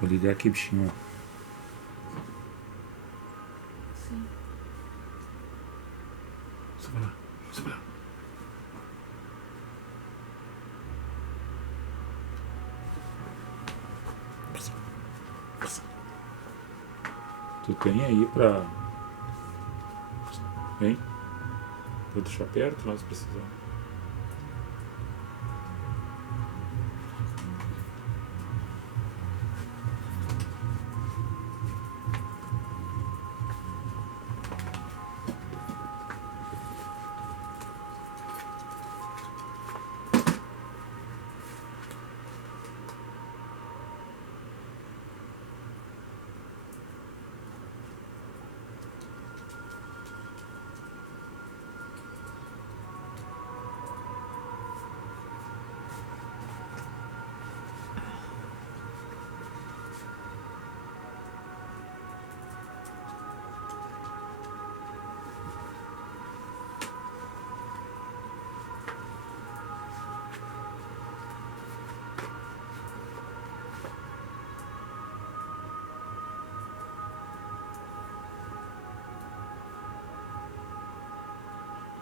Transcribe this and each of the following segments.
Vou ligar aqui, bichinho. Sim. Sobe lá, sobe lá. Tu tem aí pra... Hein? Vou deixar perto, nós precisamos.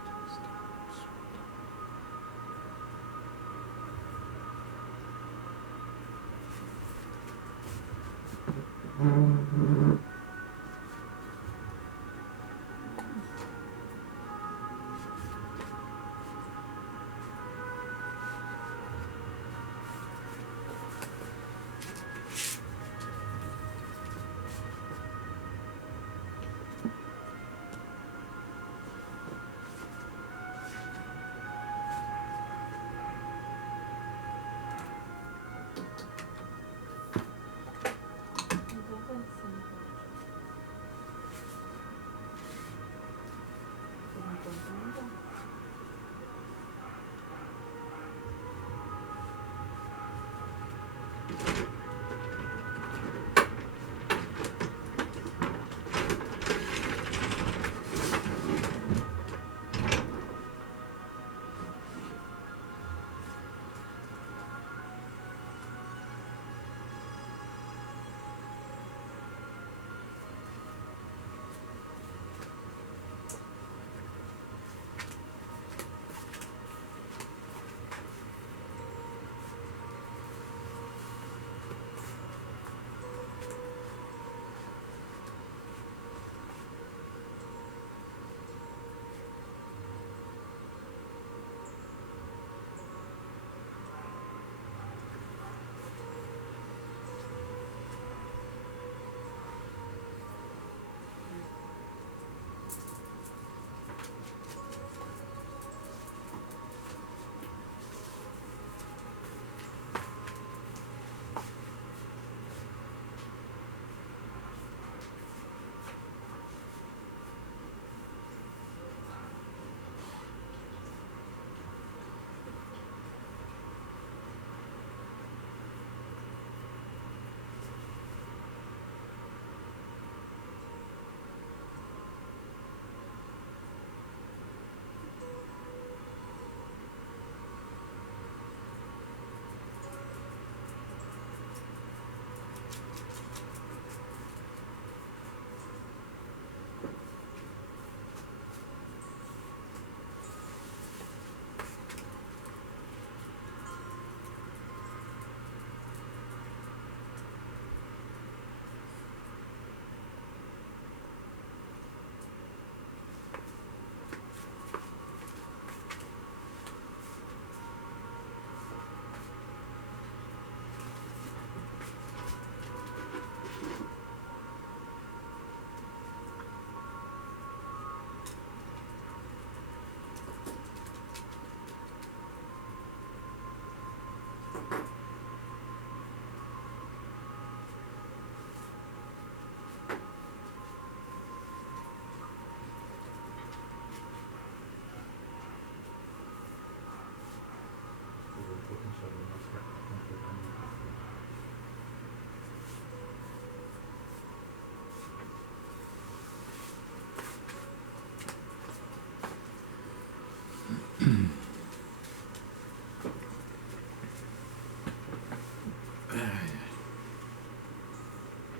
Então vai ser.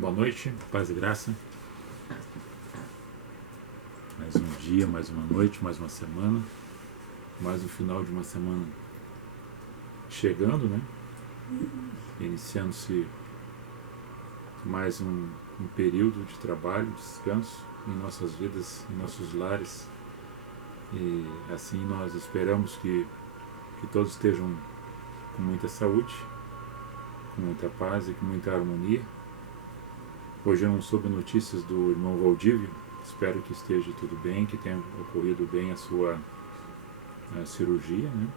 Boa noite, paz e graça. Mais um dia, mais uma noite, mais uma semana, mais um final de uma semana chegando, né? Iniciando-se mais um período de trabalho, de descanso em nossas vidas, em nossos lares. E assim nós esperamos que todos estejam com muita saúde, com muita paz e com muita harmonia. Hoje eu não soube notícias do irmão Valdívio, espero que esteja tudo bem, que tenha ocorrido bem a sua cirurgia, né?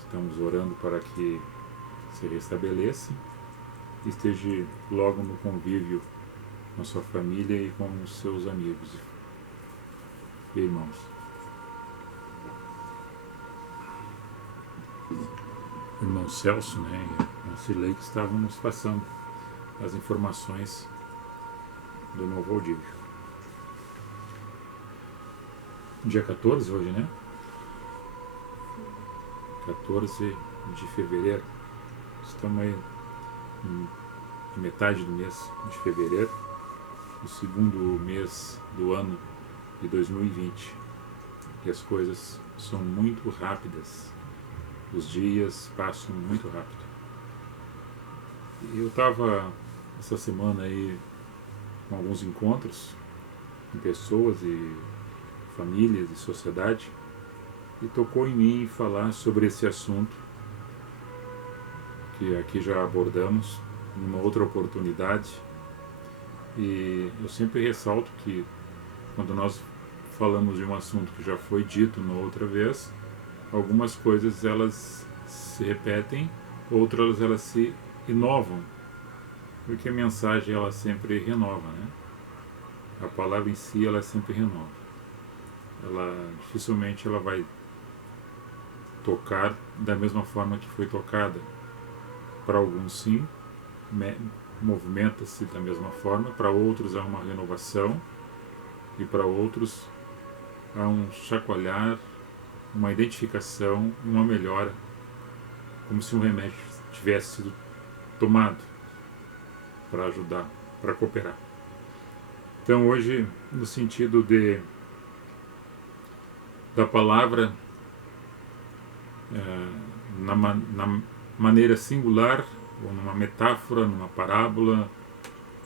Estamos orando para que se restabeleça e esteja logo no convívio com a sua família e com os seus amigos e irmãos. O irmão Celso, né, e a Cirlei que estavam nos passando as informações do irmão Valdívio. Dia 14 hoje, né? 14 de fevereiro. Estamos aí em metade do mês de fevereiro, o segundo mês do ano de 2020. E as coisas são muito rápidas. Os dias passam muito rápido. E eu estava essa semana aí com alguns encontros com pessoas e famílias e sociedade, e tocou em mim falar sobre esse assunto que aqui já abordamos numa outra oportunidade. E eu sempre ressalto que quando nós falamos de um assunto que já foi dito na outra vez, algumas coisas elas se repetem, outras elas se inovam, porque a mensagem ela sempre renova, né? A palavra em si ela sempre renova. Ela dificilmente ela vai tocar da mesma forma que foi tocada. Para alguns sim, movimenta-se da mesma forma, para outros há uma renovação e para outros há um chacoalhar, uma identificação, uma melhora, como se um remédio tivesse sido tomado para ajudar, para cooperar. Então hoje, no sentido da palavra, na maneira singular, ou numa metáfora, numa parábola,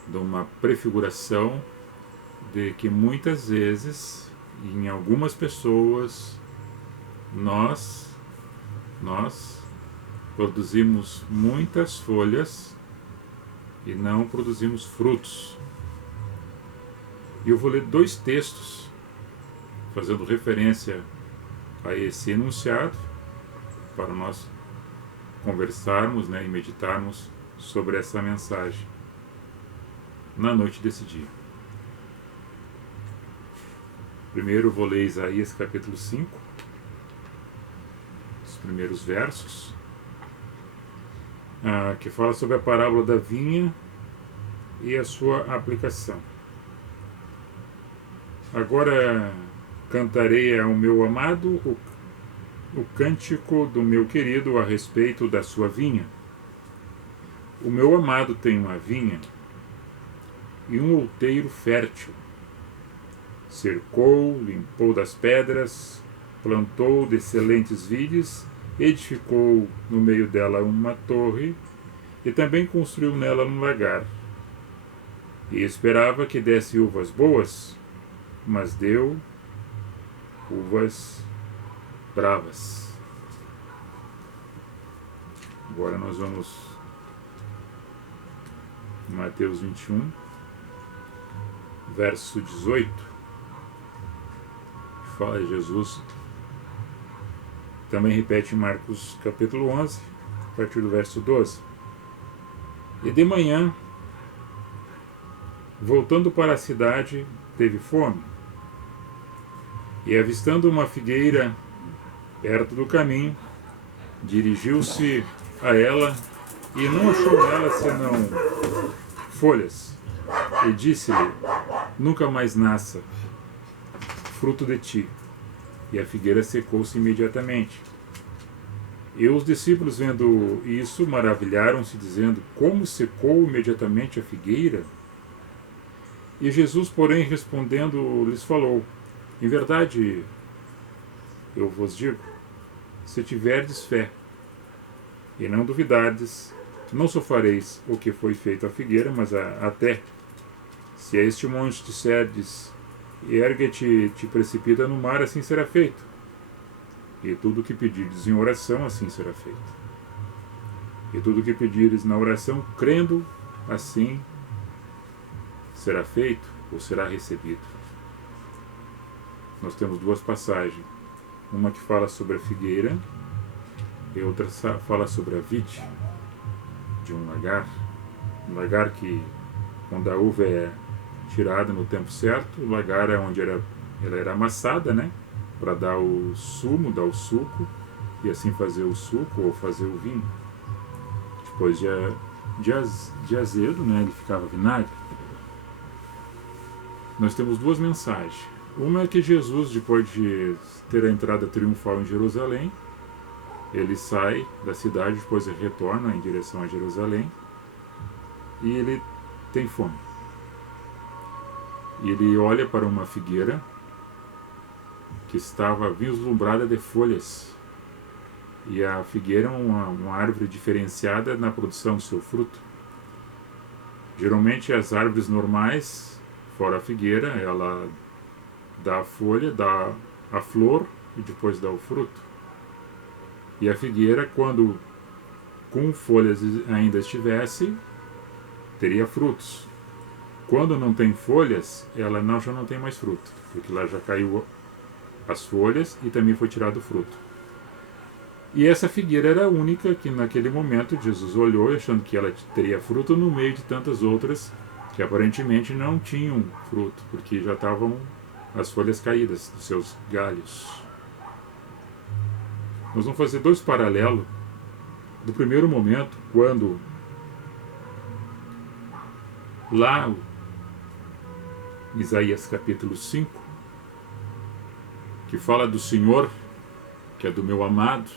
de uma prefiguração de que muitas vezes, em algumas pessoas, nós produzimos muitas folhas e não produzimos frutos. E eu vou ler 2 textos fazendo referência a esse enunciado para nós conversarmos, né, e meditarmos sobre essa mensagem na noite desse dia. Primeiro eu vou ler Isaías capítulo 5, os primeiros versos, que fala sobre a parábola da vinha e a sua aplicação. Agora cantarei ao meu amado o cântico do meu querido a respeito da sua vinha. O meu amado tem uma vinha e um outeiro fértil. Cercou, limpou das pedras, plantou de excelentes vides, edificou no meio dela uma torre e também construiu nela um lagar. E esperava que desse uvas boas, mas deu uvas bravas. Agora nós vamos em Mateus 21, verso 18. Fala Jesus. Também repete em Marcos capítulo 11, a partir do verso 12. E de manhã, voltando para a cidade, teve fome. E avistando uma figueira perto do caminho, dirigiu-se a ela e não achou nela senão folhas. E disse-lhe: nunca mais nasça fruto de ti. E a figueira secou-se imediatamente. E os discípulos, vendo isso, maravilharam-se, dizendo: como secou imediatamente a figueira? E Jesus, porém, respondendo, lhes falou: em verdade, eu vos digo, se tiverdes fé e não duvidardes, não só fareis o que foi feito à figueira, mas até, se a este monte disserdes, ergue-te, te precipita no mar, assim será feito. E tudo o que pedirdes em oração, assim será feito. E tudo o que pedirdes na oração, crendo, assim será feito ou será recebido. Nós temos duas passagens. Uma que fala sobre a figueira e outra fala sobre a vide de um lagar. Um lagar que, quando a uva é tirada no tempo certo, o lagar é onde ela era amassada, né? Para dar o sumo, dar o suco, e assim fazer o suco ou fazer o vinho. Depois de azedo, né? Ele ficava vinagre. Nós temos duas mensagens. Uma é que Jesus, depois de ter a entrada triunfal em Jerusalém, ele sai da cidade, depois ele retorna em direção a Jerusalém, e ele tem fome. E ele olha para uma figueira que estava vislumbrada de folhas. E a figueira é uma árvore diferenciada na produção do seu fruto. Geralmente as árvores normais, fora a figueira, ela dá a folha, dá a flor e depois dá o fruto. E a figueira, quando com folhas ainda estivesse, teria frutos. Quando não tem folhas, ela já não tem mais fruto, porque lá já caiu as folhas e também foi tirado o fruto. E essa figueira era a única que naquele momento Jesus olhou, achando que ela teria fruto no meio de tantas outras que aparentemente não tinham fruto, porque já estavam as folhas caídas dos seus galhos. Nós vamos fazer dois paralelos do primeiro momento, quando lá Isaías capítulo 5, que fala do Senhor, que é do meu amado,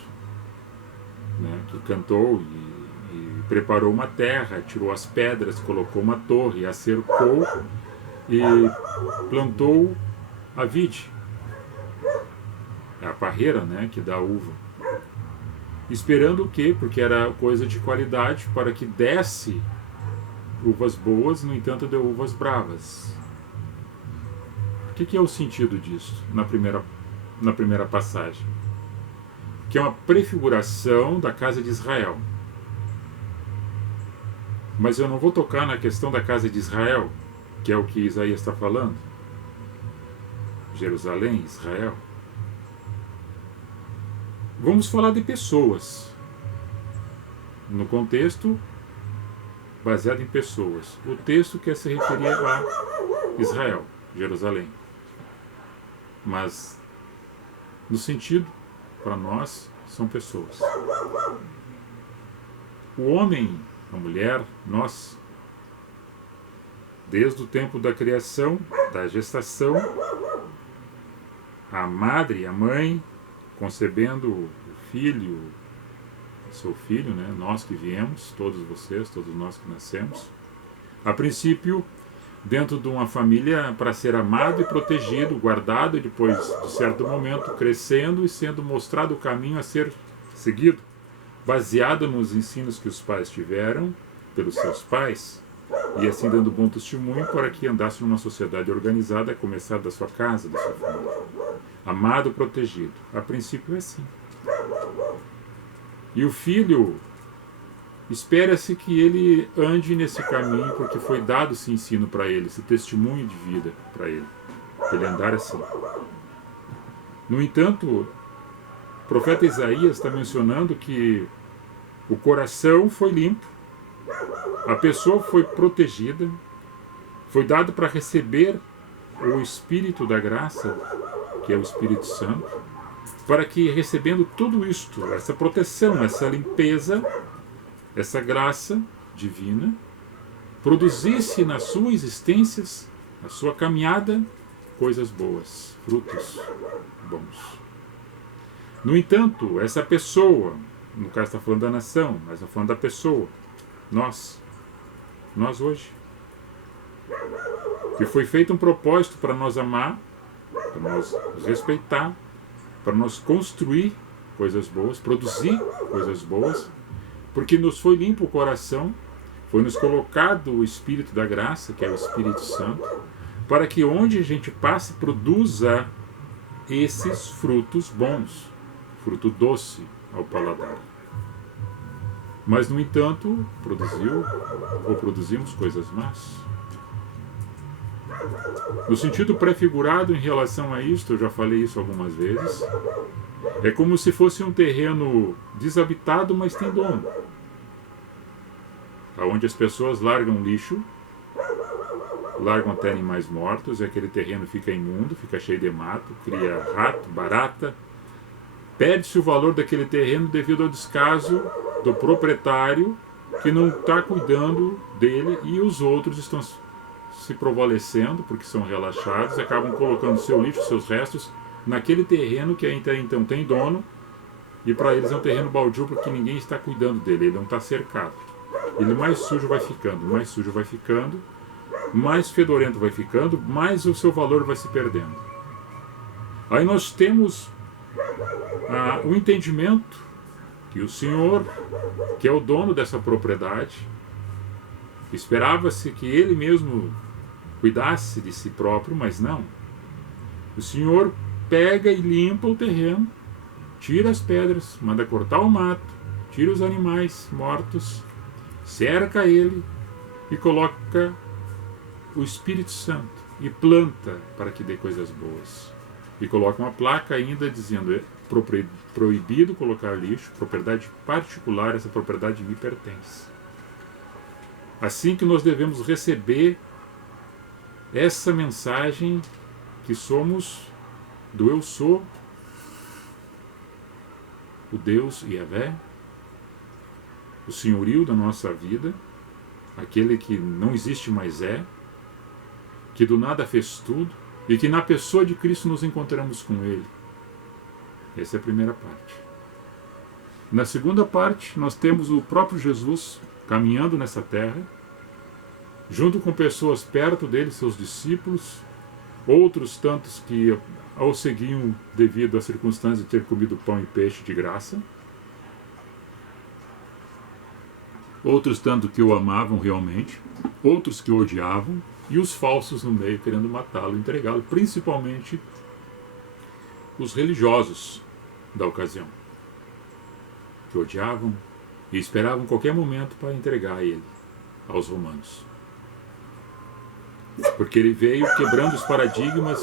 né, que cantou e preparou uma terra, tirou as pedras, colocou uma torre, a cercou e plantou a vide. É a parreira, né, que dá a uva. Esperando o quê? Porque era coisa de qualidade, para que desse uvas boas, no entanto deu uvas bravas. O que é o sentido disso na primeira passagem? Que é uma prefiguração da casa de Israel. Mas eu não vou tocar na questão da casa de Israel, que é o que Isaías está falando. Jerusalém, Israel. Vamos falar de pessoas. No contexto, baseado em pessoas. O texto quer se referir a Israel, Jerusalém. Mas, no sentido, para nós, são pessoas. O homem, a mulher, nós, desde o tempo da criação, da gestação, a madre, a mãe, concebendo o filho, o seu filho, né? Nós que viemos, todos vocês, todos nós que nascemos, a princípio, dentro de uma família para ser amado e protegido, guardado, e depois, de certo momento, crescendo e sendo mostrado o caminho a ser seguido, baseado nos ensinos que os pais tiveram pelos seus pais, e assim dando bom testemunho para que andasse numa sociedade organizada, a começar da sua casa, da sua família. Amado, protegido. A princípio é assim. E o filho, espera-se que ele ande nesse caminho, porque foi dado esse ensino para ele, esse testemunho de vida para ele andar assim. No entanto, o profeta Isaías está mencionando que o coração foi limpo, a pessoa foi protegida, foi dado para receber o Espírito da graça, que é o Espírito Santo, para que, recebendo tudo isto, essa proteção, essa limpeza, essa graça divina, produzisse na sua existência, na sua caminhada, coisas boas, frutos bons. No entanto, essa pessoa, no caso está falando da nação, mas está falando da pessoa, nós hoje, que foi feito um propósito para nós amar, para nós respeitar, para nós construir coisas boas, produzir coisas boas, porque nos foi limpo o coração, foi nos colocado o Espírito da graça, que é o Espírito Santo, para que onde a gente passe, produza esses frutos bons, fruto doce ao paladar. Mas, no entanto, produzimos coisas más. No sentido prefigurado em relação a isto, eu já falei isso algumas vezes, é como se fosse um terreno desabitado, mas tem dono. Onde as pessoas largam lixo, largam até animais mortos, e aquele terreno fica imundo, fica cheio de mato, cria rato, barata. Perde-se o valor daquele terreno devido ao descaso do proprietário que não está cuidando dele, e os outros estão se provalecendo porque são relaxados, acabam colocando seu lixo, seus restos naquele terreno que ainda então tem dono, e para eles é um terreno baldio porque ninguém está cuidando dele, ele não está cercado. Ele mais sujo vai ficando, mais sujo vai ficando, mais fedorento vai ficando, mais o seu valor vai se perdendo. Aí nós temos o entendimento que o Senhor, que é o dono dessa propriedade, esperava-se que ele mesmo cuidasse de si próprio, mas não. O Senhor pega e limpa o terreno, tira as pedras, manda cortar o mato, tira os animais mortos, cerca ele e coloca o Espírito Santo e planta para que dê coisas boas. E coloca uma placa ainda dizendo: é proibido colocar lixo, propriedade particular, essa propriedade me pertence. Assim que nós devemos receber essa mensagem que somos do Eu Sou, o Deus Yahvé, o senhorio da nossa vida, aquele que não existe mais que do nada fez tudo, e que na pessoa de Cristo nos encontramos com Ele. Essa é a primeira parte. Na segunda parte, nós temos o próprio Jesus caminhando nessa terra, junto com pessoas perto dele, seus discípulos, outros tantos que o seguiam devido à circunstância de ter comido pão e peixe de graça, outros tanto que o amavam realmente, outros que o odiavam, e os falsos no meio querendo matá-lo, entregá-lo, principalmente os religiosos da ocasião, que odiavam e esperavam qualquer momento para entregar ele aos romanos. Porque ele veio quebrando os paradigmas,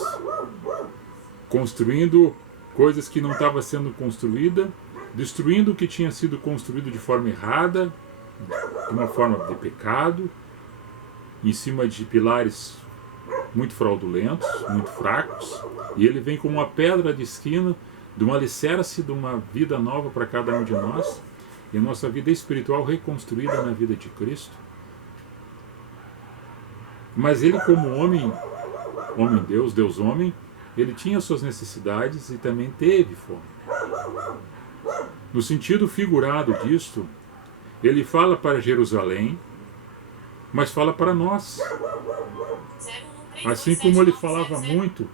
construindo coisas que não estavam sendo construídas, destruindo o que tinha sido construído de forma errada, de uma forma de pecado, em cima de pilares muito fraudulentos, muito fracos, e ele vem como uma pedra de esquina, de um alicerce de uma vida nova para cada um de nós, e a nossa vida espiritual reconstruída na vida de Cristo. Mas ele, como homem Deus, Deus homem, ele tinha suas necessidades e também teve fome. No sentido figurado disto, ele fala para Jerusalém, mas fala para nós. Assim como ele falava muito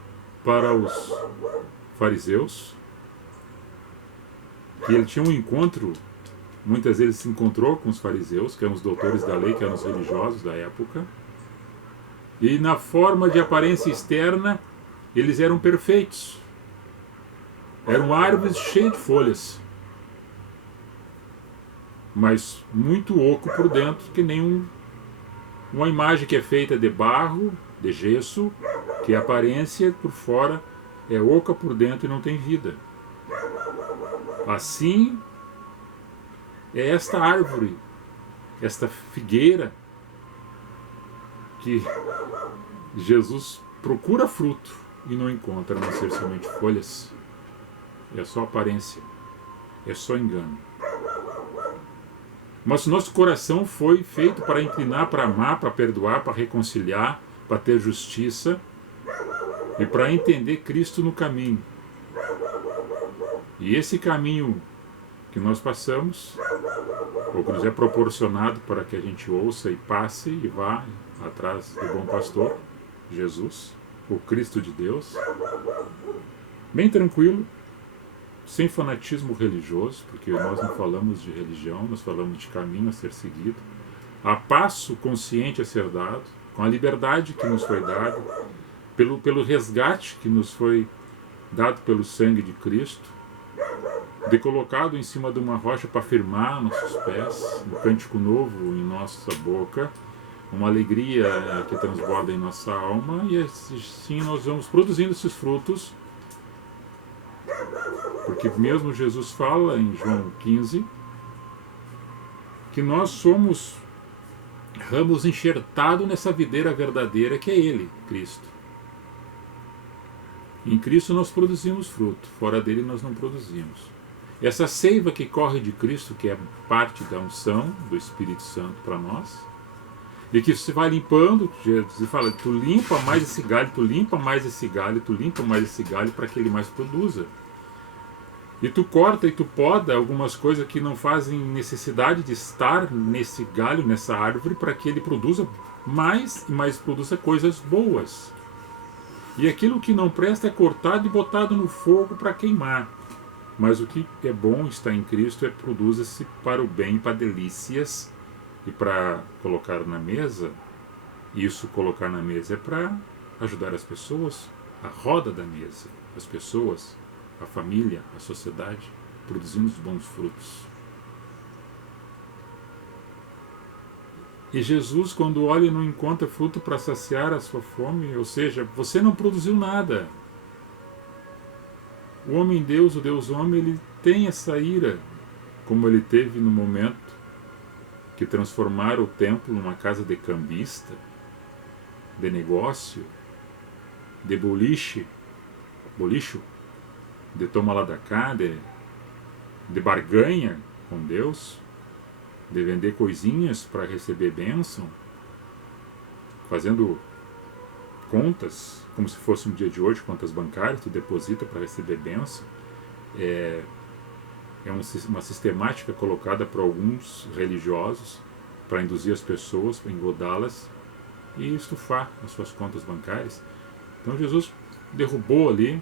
para os fariseus, que ele tinha um encontro, muitas vezes se encontrou com os fariseus, que eram os doutores da lei, que eram os religiosos da época, e na forma de aparência externa, eles eram perfeitos. Eram árvores cheias de folhas, mas muito oco por dentro, que nem uma imagem que é feita de barro, de gesso, que a aparência por fora é oca por dentro e não tem vida. Assim é esta árvore, esta figueira, que Jesus procura fruto e não encontra, a não ser somente folhas. É só aparência, é só engano. Mas nosso coração foi feito para inclinar, para amar, para perdoar, para reconciliar, para ter justiça e para entender Cristo no caminho. E esse caminho que nós passamos, ou que nos é proporcionado para que a gente ouça e passe e vá atrás do bom pastor, Jesus, o Cristo de Deus, bem tranquilo, sem fanatismo religioso, porque nós não falamos de religião, nós falamos de caminho a ser seguido, a passo consciente a ser dado, com a liberdade que nos foi dada, pelo resgate que nos foi dado pelo sangue de Cristo, de colocado em cima de uma rocha para firmar nossos pés, um cântico novo em nossa boca, uma alegria que transborda em nossa alma, e assim nós vamos produzindo esses frutos, porque mesmo Jesus fala em João 15 que nós somos ramos enxertados nessa videira verdadeira que é Ele, Cristo. Em Cristo nós produzimos fruto, fora dele nós não produzimos. Essa seiva que corre de Cristo, que é parte da unção do Espírito Santo para nós, e que você vai limpando, você fala, tu limpa mais esse galho, tu limpa mais esse galho, tu limpa mais esse galho para que ele mais produza. E tu corta e tu poda algumas coisas que não fazem necessidade de estar nesse galho, nessa árvore, para que ele produza mais e mais produza coisas boas. E aquilo que não presta é cortado e botado no fogo para queimar. Mas o que é bom está em Cristo produza-se para o bem, para delícias e para colocar na mesa. Isso colocar na mesa é para ajudar as pessoas, a roda da mesa, as pessoas, a família, a sociedade, produzindo os bons frutos. E Jesus, quando olha e não encontra fruto para saciar a sua fome, ou seja, você não produziu nada. O homem-deus, o Deus-homem, ele tem essa ira, como ele teve no momento que transformaram o templo numa casa de cambista, de negócio, de bolicho, de toma lá da cá, de barganha com Deus, de vender coisinhas para receber bênção, fazendo contas, como se fosse um dia de hoje, contas bancárias, tu deposita para receber bênção. É uma sistemática colocada por alguns religiosos para induzir as pessoas, para engodá-las e estufar as suas contas bancárias. Então Jesus derrubou ali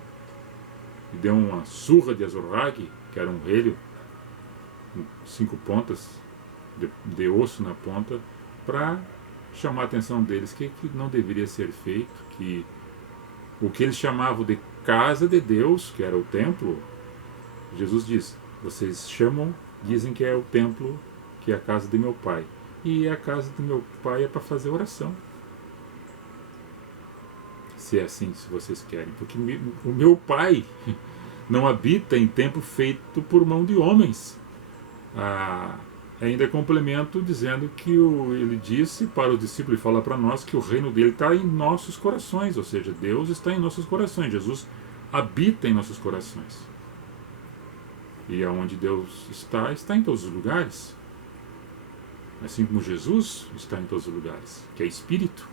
e deu uma surra de Azorrague, que era um relho com 5 pontas de osso na ponta, para chamar a atenção deles que não deveria ser feito, que o que eles chamavam de casa de Deus, que era o templo, Jesus diz, vocês dizem que é o templo, que é a casa de meu pai, e a casa do meu pai é para fazer oração, se é assim, se vocês querem, porque o meu pai não habita em templo feito por mão de homens. Ainda complemento dizendo que ele disse para os discípulos e fala para nós que o reino dele está em nossos corações, ou seja, Deus está em nossos corações, Jesus habita em nossos corações. E aonde Deus está em todos os lugares. Assim como Jesus está em todos os lugares, que é Espírito.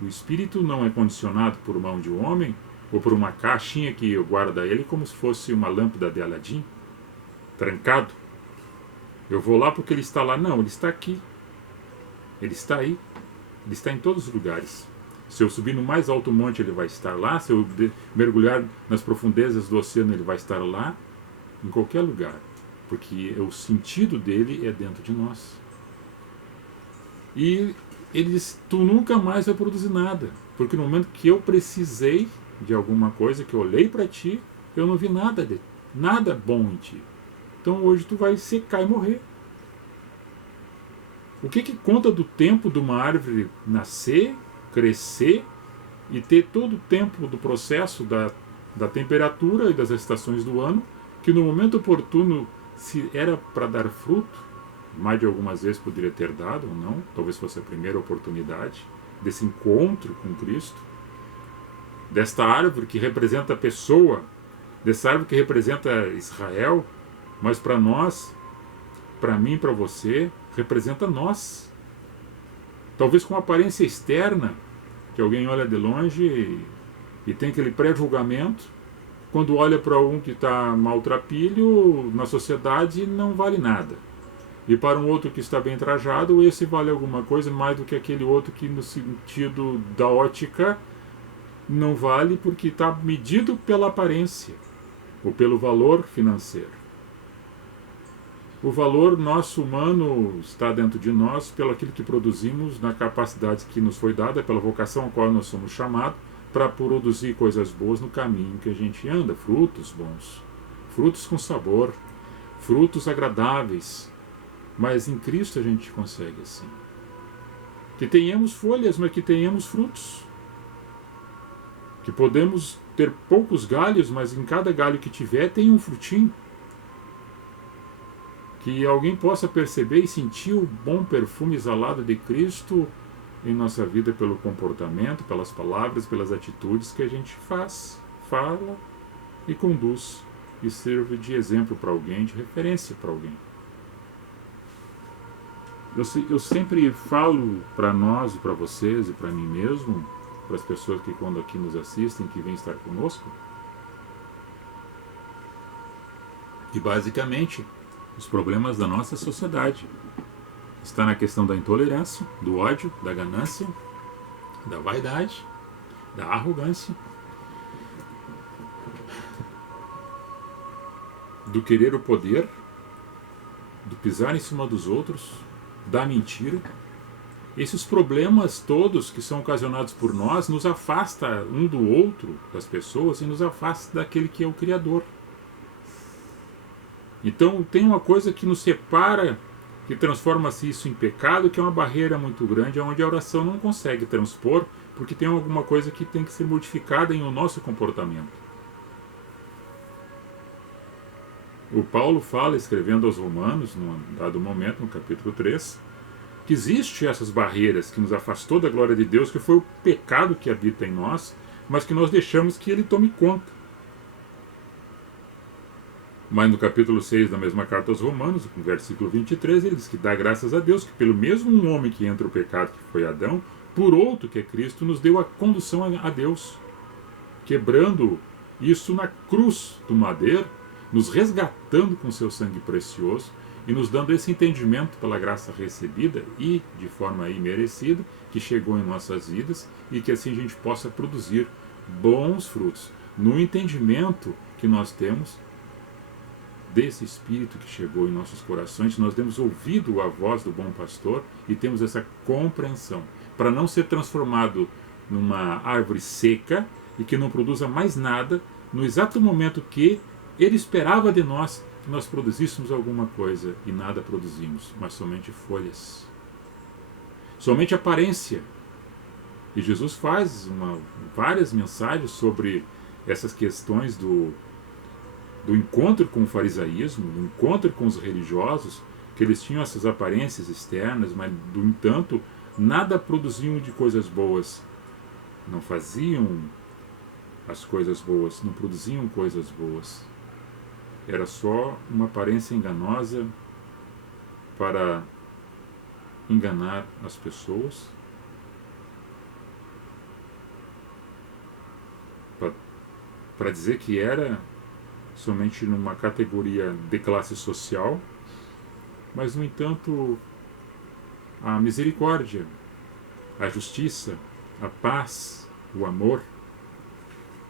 O Espírito não é condicionado por mão de um homem ou por uma caixinha que guarda ele como se fosse uma lâmpada de Aladim, trancado. Eu vou lá porque ele está lá. Não, ele está aqui. Ele está aí. Ele está em todos os lugares. Se eu subir no mais alto monte, ele vai estar lá. Se eu mergulhar nas profundezas do oceano, ele vai estar lá. Em qualquer lugar. Porque o sentido dele é dentro de nós. E ele diz, tu nunca mais vai produzir nada. Porque no momento que eu precisei de alguma coisa, que eu olhei para ti, eu não vi nada bom em ti. Então hoje tu vai secar e morrer. O que conta do tempo de uma árvore nascer, crescer e ter todo o tempo do processo da temperatura e das estações do ano, que no momento oportuno, se era para dar fruto, mais de algumas vezes poderia ter dado ou não, talvez fosse a primeira oportunidade desse encontro com Cristo, desta árvore que representa a pessoa, dessa árvore que representa Israel, mas para nós, para mim, para você, representa nós. Talvez com aparência externa, que alguém olha de longe e tem aquele pré-julgamento, quando olha para um que está maltrapilho, na sociedade não vale nada. E para um outro que está bem trajado, esse vale alguma coisa mais do que aquele outro que, no sentido da ótica, não vale porque está medido pela aparência ou pelo valor financeiro. O valor nosso humano está dentro de nós pelo aquilo que produzimos, na capacidade que nos foi dada, pela vocação a qual nós somos chamados, para produzir coisas boas no caminho que a gente anda, frutos bons, frutos com sabor, frutos agradáveis. Mas em Cristo a gente consegue assim. Que tenhamos folhas, mas que tenhamos frutos. Que podemos ter poucos galhos, mas em cada galho que tiver tem um frutinho. Que alguém possa perceber e sentir o bom perfume exalado de Cristo em nossa vida pelo comportamento, pelas palavras, pelas atitudes que a gente faz, fala e conduz e serve de exemplo para alguém, de referência para alguém. Eu sempre falo para nós e para vocês e para mim mesmo, para as pessoas que quando aqui nos assistem, que vêm estar conosco, que basicamente os problemas da nossa sociedade está na questão da intolerância, do ódio, da ganância, da vaidade, da arrogância, do querer o poder, do pisar em cima dos outros, da mentira. Esses problemas todos que são ocasionados por nós nos afasta um do outro, das pessoas, e nos afasta daquele que é o Criador. Então tem uma coisa que nos separa, que transforma-se isso em pecado, que é uma barreira muito grande, onde a oração não consegue transpor, porque tem alguma coisa que tem que ser modificada em o nosso comportamento. O Paulo fala, escrevendo aos Romanos, num dado momento, no capítulo 3, que existe essas barreiras que nos afastou da glória de Deus, que foi o pecado que habita em nós, mas que nós deixamos que ele tome conta. Mas no capítulo 6 da mesma carta aos Romanos, no versículo 23, ele diz que dá graças a Deus que pelo mesmo homem que entra o pecado, que foi Adão, por outro que é Cristo, nos deu a condução a Deus, quebrando isso na cruz do madeiro, nos resgatando com seu sangue precioso e nos dando esse entendimento pela graça recebida e de forma imerecida, que chegou em nossas vidas, e que assim a gente possa produzir bons frutos no entendimento que nós temos desse Espírito que chegou em nossos corações. Nós temos ouvido a voz do bom pastor e temos essa compreensão, para não ser transformado numa árvore seca e que não produza mais nada no exato momento que ele esperava de nós que nós produzíssemos alguma coisa, e nada produzimos, mas somente folhas, somente aparência. E Jesus faz várias mensagens sobre essas questões do encontro com o farisaísmo, do encontro com os religiosos, que eles tinham essas aparências externas, mas, no entanto, nada produziam de coisas boas, não faziam as coisas boas, não produziam coisas boas. Era só uma aparência enganosa para enganar as pessoas, para dizer que era somente numa categoria de classe social, mas, no entanto, a misericórdia, a justiça, a paz, o amor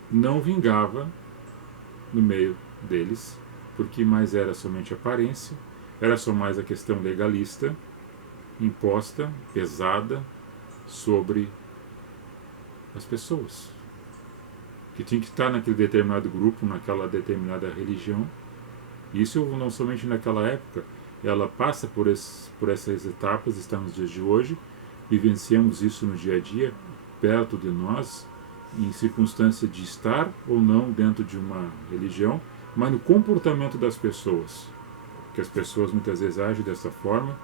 não vingava no meio deles, porque mais era somente aparência, era só mais a questão legalista imposta, pesada, sobre as pessoas, que tinha que estar naquele determinado grupo, naquela determinada religião. Isso não somente naquela época, ela passa por essas etapas, está nos dias de hoje, vivenciamos isso no dia a dia, perto de nós, em circunstância de estar ou não dentro de uma religião, mas no comportamento das pessoas, que as pessoas muitas vezes agem dessa forma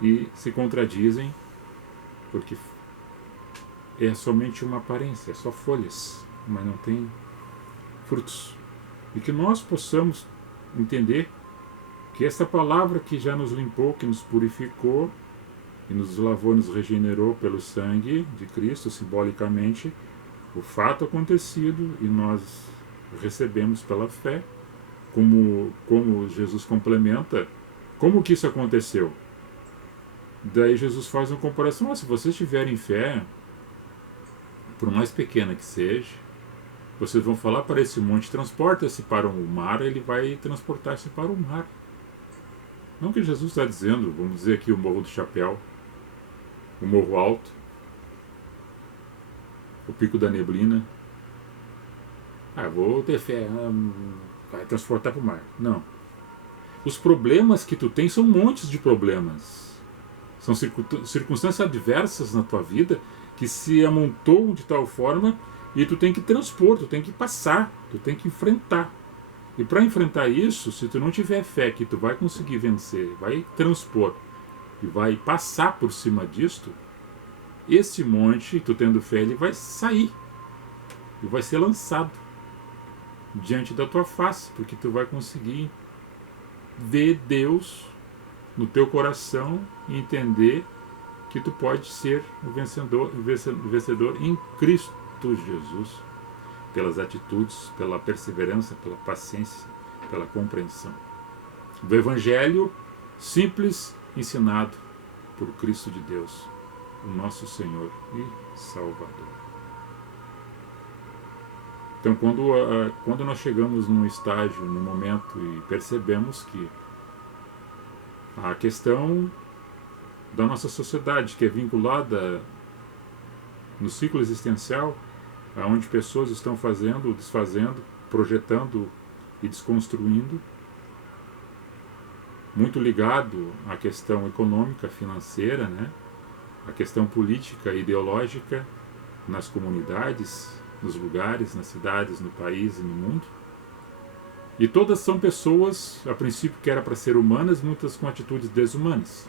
e se contradizem, porque é somente uma aparência, é só folhas, mas não tem frutos. E que nós possamos entender que essa palavra que já nos limpou, que nos purificou, e nos lavou, nos regenerou pelo sangue de Cristo, simbolicamente, o fato acontecido, e nós recebemos pela fé, como Jesus complementa, como que isso aconteceu? Daí Jesus faz uma comparação: se vocês tiverem fé, por mais pequena que seja, vocês vão falar para esse monte, transporta-se para o mar, ele vai transportar-se para o mar. Não que Jesus está dizendo, vamos dizer aqui, o Morro do Chapéu, o Morro Alto, o Pico da Neblina. Vou ter fé, vai transportar para o mar. Não. Os problemas que tu tem são montes de problemas. São circunstâncias adversas na tua vida que se amontoam de tal forma e tu tem que transpor, tu tem que passar, tu tem que enfrentar. E para enfrentar isso, se tu não tiver fé que tu vai conseguir vencer, vai transpor e vai passar por cima disto, esse monte, tu tendo fé, ele vai sair e vai ser lançado diante da tua face, porque tu vai conseguir ver Deus no teu coração e entender que tu pode ser o vencedor em Cristo Jesus, pelas atitudes, pela perseverança, pela paciência, pela compreensão do Evangelho simples, ensinado por Cristo de Deus, o nosso Senhor e Salvador. Então, quando nós chegamos num estágio, num momento, e percebemos que a questão da nossa sociedade, que é vinculada no ciclo existencial, onde pessoas estão fazendo, desfazendo, projetando e desconstruindo, muito ligado à questão econômica, financeira, né? A questão política e ideológica nas comunidades, nos lugares, nas cidades, no país e no mundo. E todas são pessoas, a princípio, que era para ser humanas, muitas com atitudes desumanas,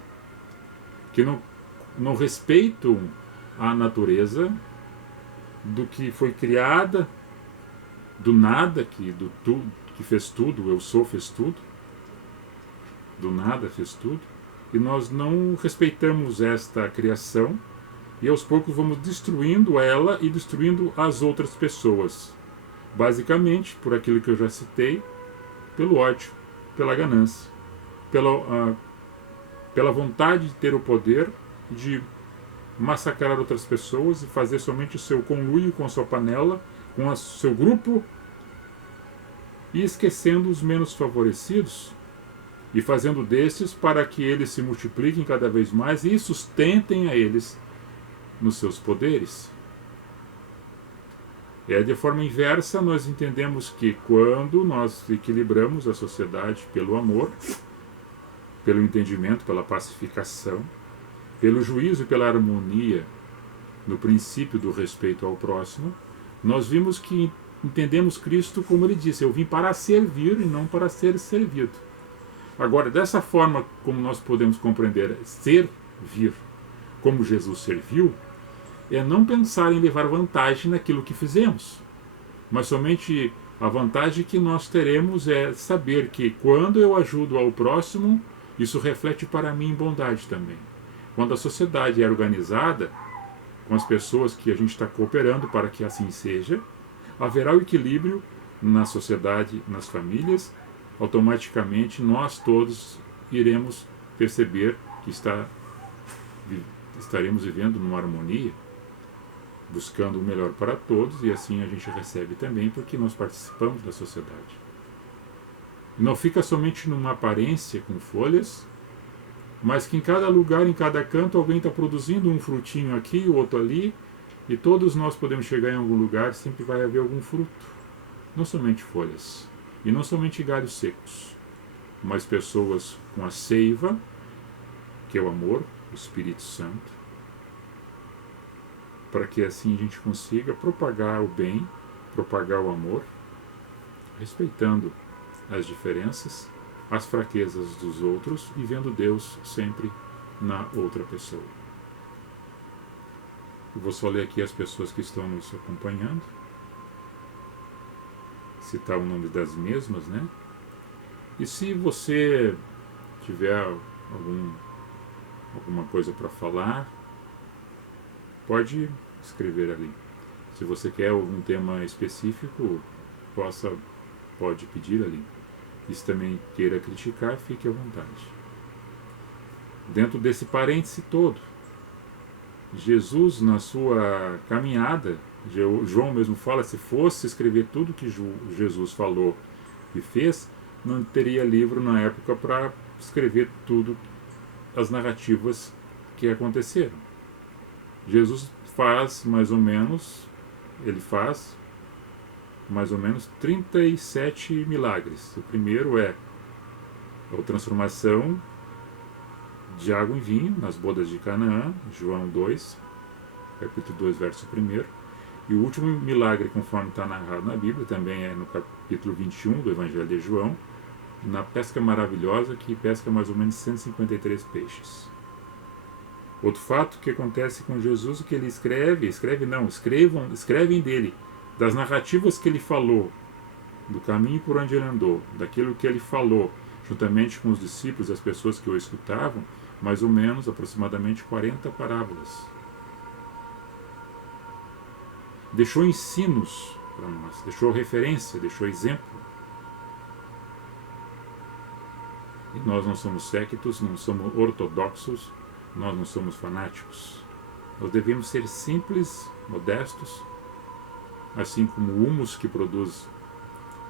que não respeitam a natureza do que foi criada, do nada, que fez tudo, eu sou, fez tudo, do nada fez tudo, e nós não respeitamos esta criação, e aos poucos vamos destruindo ela e destruindo as outras pessoas, basicamente, por aquilo que eu já citei, pelo ódio, pela ganância, pela vontade de ter o poder de massacrar outras pessoas e fazer somente o seu conluio com a sua panela, com o seu grupo, e esquecendo os menos favorecidos, e fazendo desses para que eles se multipliquem cada vez mais e sustentem a eles nos seus poderes. De forma inversa, nós entendemos que quando nós equilibramos a sociedade pelo amor, pelo entendimento, pela pacificação, pelo juízo e pela harmonia, no princípio do respeito ao próximo, nós vimos que entendemos Cristo como ele disse: eu vim para servir e não para ser servido. Agora, dessa forma como nós podemos compreender servir como Jesus serviu, é não pensar em levar vantagem naquilo que fizemos, mas somente a vantagem que nós teremos é saber que quando eu ajudo ao próximo, isso reflete para mim bondade também. Quando a sociedade é organizada, com as pessoas que a gente está cooperando para que assim seja, haverá o equilíbrio na sociedade, nas famílias. Automaticamente nós todos iremos perceber que estaremos vivendo numa harmonia, buscando o melhor para todos, e assim a gente recebe também porque nós participamos da sociedade. E não fica somente numa aparência com folhas, mas que em cada lugar, em cada canto, alguém está produzindo um frutinho aqui, o outro ali, e todos nós podemos chegar em algum lugar, sempre vai haver algum fruto, não somente folhas. E não somente galhos secos, mas pessoas com a seiva, que é o amor, o Espírito Santo, para que assim a gente consiga propagar o bem, propagar o amor, respeitando as diferenças, as fraquezas dos outros e vendo Deus sempre na outra pessoa. Eu vou só ler aqui as pessoas que estão nos acompanhando, citar o nome das mesmas, né? E se você tiver alguma coisa para falar, pode escrever ali. Se você quer algum tema específico, pode pedir ali. e se também queira criticar, fique à vontade. Dentro desse parêntese todo, Jesus, na sua caminhada, João mesmo fala, se fosse escrever tudo que Jesus falou e fez, não teria livro na época para escrever tudo as narrativas que aconteceram. Jesus faz mais ou menos 37 milagres. O primeiro é a transformação de água em vinho nas bodas de Canaã, João 2, capítulo 2, verso 1. E o último milagre, conforme está narrado na Bíblia, também é no capítulo 21 do Evangelho de João, na pesca maravilhosa, que pesca mais ou menos 153 peixes. Outro fato que acontece com Jesus é que ele escrevem dele, das narrativas que ele falou, do caminho por onde ele andou, daquilo que ele falou, juntamente com os discípulos, as pessoas que o escutavam, mais ou menos, aproximadamente 40 parábolas. Deixou ensinos para nós, deixou referência, deixou exemplo. E nós não somos séquitos, não somos ortodoxos, nós não somos fanáticos. Nós devemos ser simples, modestos, assim como o humus que produz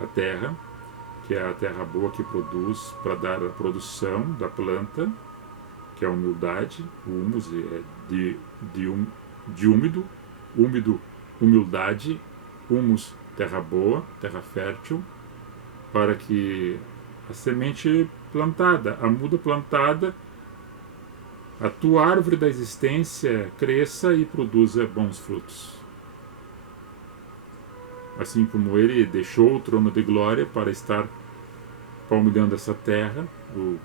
a terra, que é a terra boa que produz para dar a produção da planta, que é a humildade. O humus é de úmido, humildade, humus, terra boa, terra fértil, para que a semente plantada, a muda plantada, a tua árvore da existência cresça e produza bons frutos. Assim como ele deixou o trono de glória para estar palmilhando essa terra, o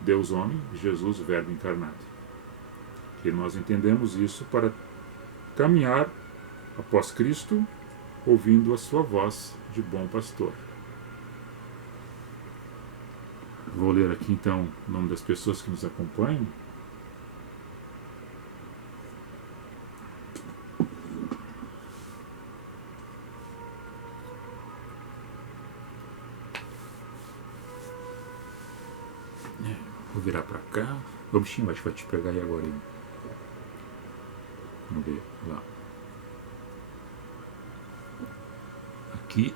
Deus homem, Jesus, o Verbo encarnado. Que nós entendemos isso para caminhar após Cristo, ouvindo a sua voz de bom pastor. Vou ler aqui então o nome das pessoas que nos acompanham. Vou virar pra cá. O bichinho acho que vai te pegar aí agora. Vamos ver lá. Aqui.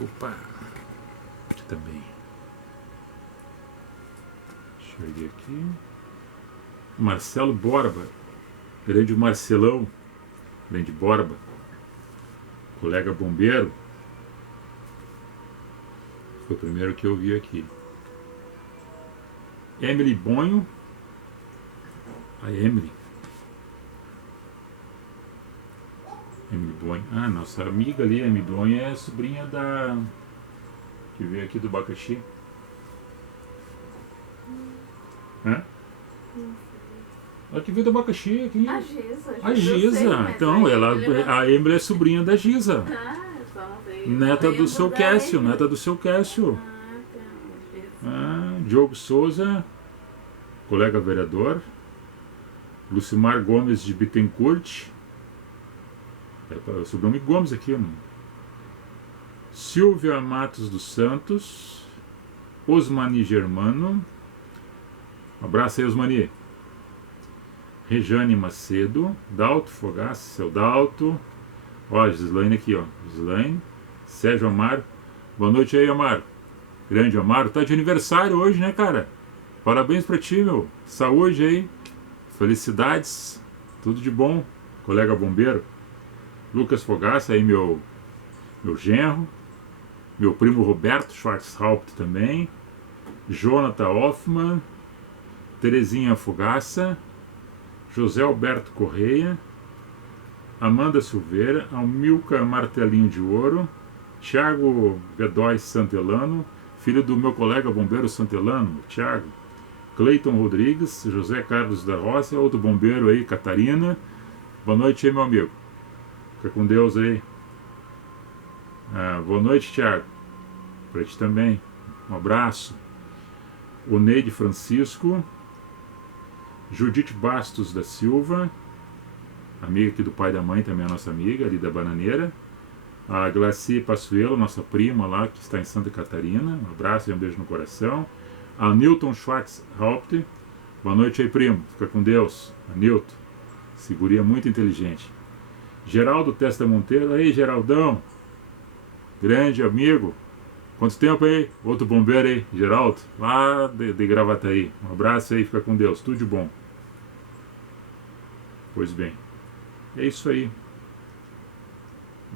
Opa. Aqui também. Deixa eu ver aqui. Marcelo Borba. Grande Marcelão. Grande Borba. Colega bombeiro. Foi o primeiro que eu vi aqui. Emily Bonho. A Emily Bonho. Ah, nossa amiga ali, a Emily Bonho, é sobrinha da... que veio aqui do Abacaxi. Hã? Ela que veio do Abacaxi aqui. A Giza. Então, a Emily é sobrinha da Giza. Neta do seu Cássio. Diogo Souza, colega vereador. Lucimar Gomes de Bittencourt. É sobrenome Gomes aqui, mano. Silvia Matos dos Santos. Osmani Germano. Um abraço aí, Osmani. Rejane Macedo. Dalto Fogaça, seu Dalto. Ó, Gislaine aqui, ó. Gislaine. Sérgio Amaro. Boa noite aí, Amaro. Grande Amaro. Tá de aniversário hoje, né, cara? Parabéns pra ti, meu. Saúde aí. Felicidades. Tudo de bom. Colega bombeiro. Lucas Fogaça aí, meu genro. Meu primo Roberto Schwarzhaupt também. Jonathan Hoffman. Terezinha Fogaça. José Alberto Correia. Amanda Silveira. Almilca Martelinho de Ouro. Tiago Vedóis Santelano. Filho do meu colega bombeiro Santelano, Tiago. Cleiton Rodrigues, José Carlos da Roça, outro bombeiro aí, Catarina. Boa noite aí, meu amigo. Fica com Deus aí. Boa noite, Tiago. Para ti também. Um abraço. O Neide Francisco. Judite Bastos da Silva. Amiga aqui do pai e da mãe, também a nossa amiga, ali da Bananeira. A Glaci Passuelo, nossa prima lá, que está em Santa Catarina. Um abraço e um beijo no coração. A Newton Schwartz-Haupt. Boa noite aí, primo. Fica com Deus. A Newton. Seguria muito inteligente. Geraldo Testa Monteiro. Aí, Geraldão. Grande amigo. Quanto tempo aí? Outro bombeiro aí, Geraldo. Lá de Gravataí. Um abraço aí, fica com Deus. Tudo de bom. Pois bem. É isso aí.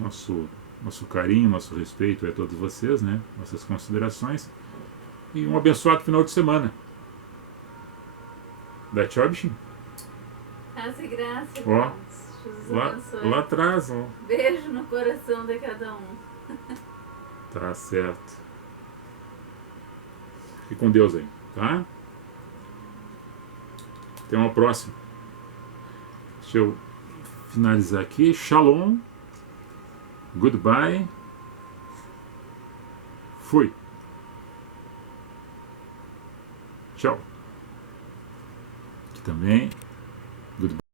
Nosso carinho, nosso respeito a todos vocês, né? Nossas considerações. E um abençoado final de semana. Dá tchau, bichinho. Graça e graça, Ó, irmãos. Jesus abençoe. lá atrás, ó. Beijo no coração de cada um. Tá certo. Fique com Deus aí, tá? Até uma próxima. Deixa eu finalizar aqui. Shalom. Goodbye. Fui. Tchau. Aqui também. Goodbye.